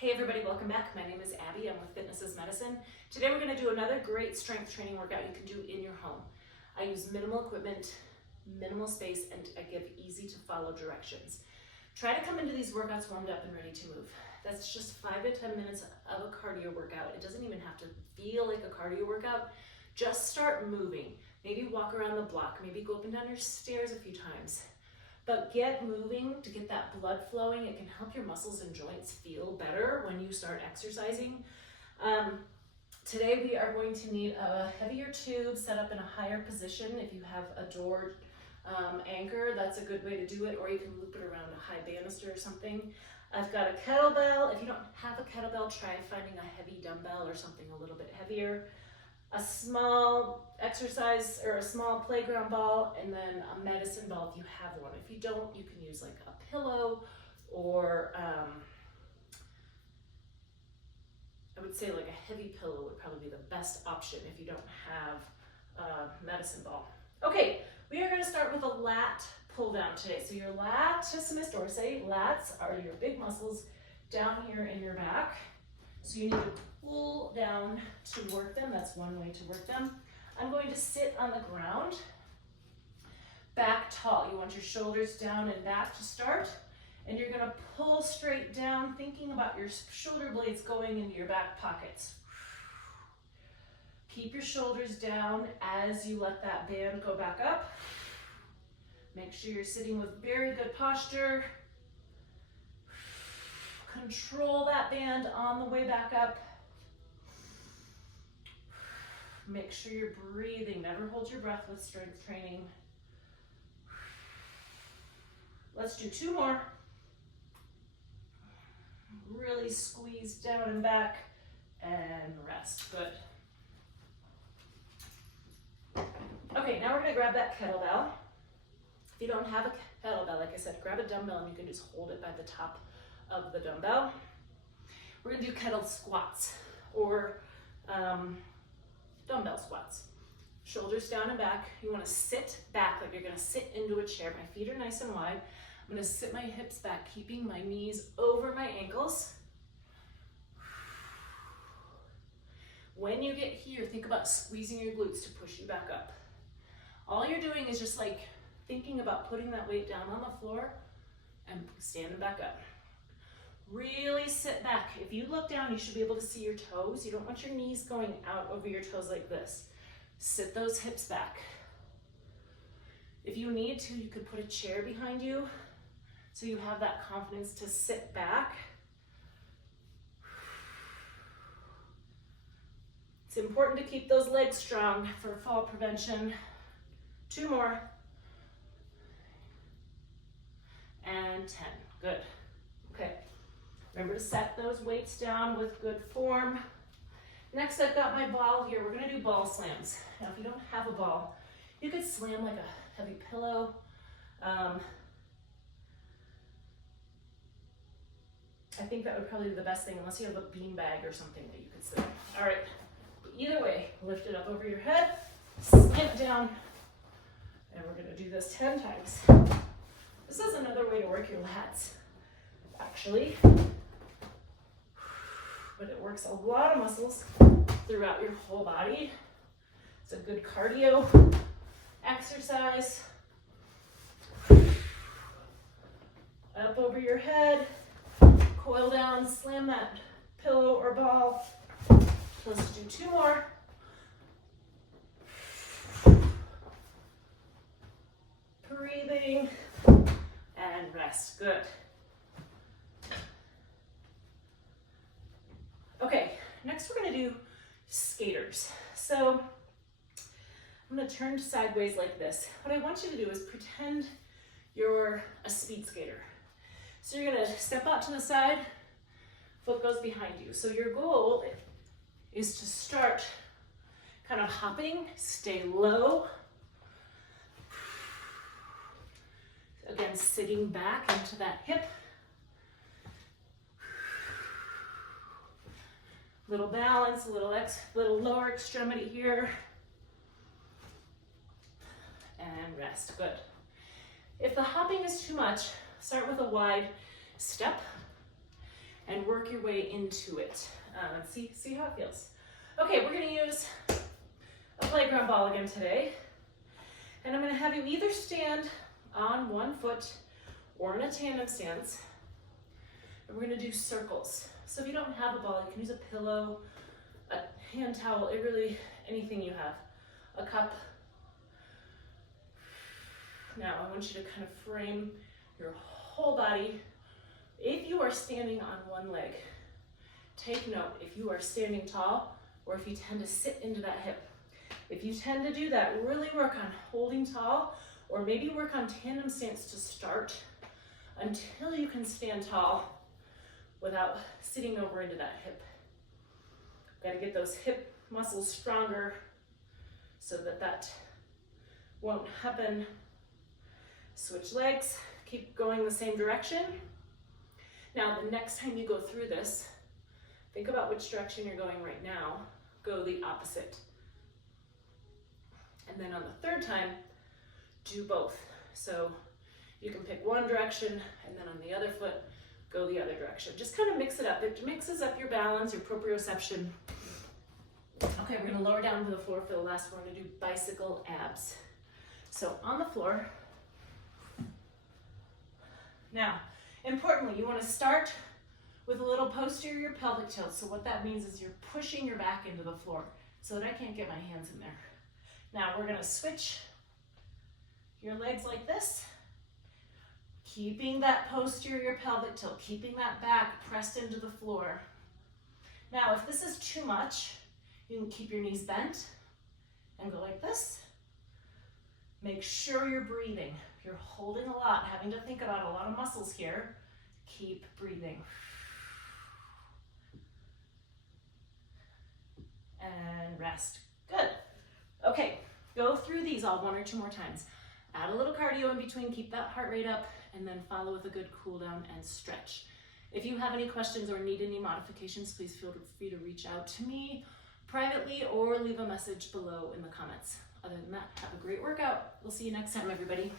Hey everybody, welcome back. My name is Abby. I'm with Fitness is Medicine. Today we're going to do another great strength training workout you can do in your home. I use minimal equipment, minimal space, and I give easy to follow directions. Try to come into these workouts warmed up and ready to move. That's just 5 to 10 minutes of a cardio workout. It doesn't even have to feel like a cardio workout. Just start moving. Maybe walk around the block, maybe go up and down your stairs a few times. But get moving to get that blood flowing. It can help your muscles and joints feel better when you start exercising. Today we are going to need a heavier tube set up in a higher position. If you have a door anchor, that's a good way to do it, or you can loop it around a high banister or something. I've got a kettlebell. If you don't have a kettlebell, try finding a heavy dumbbell or something a little bit heavier. A small exercise or a small playground ball, and then a medicine ball if you have one. If you don't, you can use like a pillow, or I would say like a heavy pillow would probably be the best option if you don't have a medicine ball. Okay, we are going to start with a lat pull down today. So your latissimus dorsi, lats are your big muscles down here in your back. So you need to pull down to work them. That's one way to work them. I'm going to sit on the ground, back tall. You want your shoulders down and back to start, and you're going to pull straight down, thinking about your shoulder blades going into your back pockets. Keep your shoulders down as you let that band go back up. Make sure you're sitting with very good posture. Control that band on the way back up. Make sure you're breathing. Never hold your breath with strength training. Let's do 2 more. Really squeeze down and back and rest. Good. Okay, now we're going to grab that kettlebell. If you don't have a kettlebell, like I said, grab a dumbbell and you can just hold it by the top of the dumbbell. We're going to do kettle squats or dumbbell squats. Shoulders down and back. You want to sit back like you're going to sit into a chair. My feet are nice and wide. I'm going to sit my hips back, keeping my knees over my ankles. When you get here, think about squeezing your glutes to push you back up. All you're doing is just like thinking about putting that weight down on the floor and standing back up. Really sit back. If you look down, you should be able to see your toes. You don't want your knees going out over your toes like this. Sit those hips back. If you need to, you could put a chair behind you so you have that confidence to sit back. It's important to keep those legs strong for fall prevention. 2 more. And 10. Good. Okay. Remember to set those weights down with good form. Next, I've got my ball here. We're going to do ball slams. Now, if you don't have a ball, you could slam like a heavy pillow. I think that would probably be the best thing, unless you have a bean bag or something that you could sit on. All right. But either way, lift it up over your head, slam it down, and we're going to do this 10 times. This is another way to work your lats, actually. But it works a lot of muscles throughout your whole body. It's a good cardio exercise. Up over your head, coil down, slam that pillow or ball. Let's do 2 more. Breathing and rest. Good. Okay, next we're going to do skaters. So I'm going to turn sideways like this. What I want you to do is pretend you're a speed skater. So you're going to step out to the side, foot goes behind you. So your goal is to start kind of hopping, stay low. Again, sitting back into that hip. Little balance, a little lower extremity here. And rest. Good. If the hopping is too much, start with a wide step and work your way into it. See how it feels. Okay, we're gonna use a playground ball again today. And I'm gonna have you either stand on one foot or in a tandem stance. And we're gonna do circles. So if you don't have a ball, you can use a pillow, a hand towel, anything you have, a cup. Now I want you to kind of frame your whole body. If you are standing on one leg, take note if you are standing tall or if you tend to sit into that hip. If you tend to do that, really work on holding tall or maybe work on tandem stance to start until you can stand tall without sitting over into that hip. Got to get those hip muscles stronger so that won't happen. Switch legs, keep going the same direction. Now the next time you go through this, think about which direction you're going right now. Go the opposite. And then on the third time, do both. So you can pick one direction and then on the other foot, go the other direction. Just kind of mix it up. It mixes up your balance, your proprioception. Okay, we're gonna lower down to the floor for the last one. We're gonna do bicycle abs. So on the floor. Now, importantly, you wanna start with a little posterior pelvic tilt. So what that means is you're pushing your back into the floor so that I can't get my hands in there. Now we're gonna switch your legs like this, keeping that posterior pelvic tilt, keeping that back pressed into the floor. Now, if this is too much, you can keep your knees bent and go like this. Make sure you're breathing. You're holding a lot, having to think about a lot of muscles here. Keep breathing. And rest. Good. Okay, go through these all one or two more times. Add a little cardio in between, keep that heart rate up, and then follow with a good cool down and stretch. If you have any questions or need any modifications, please feel free to reach out to me privately or leave a message below in the comments. Other than that, have a great workout. We'll see you next time, everybody.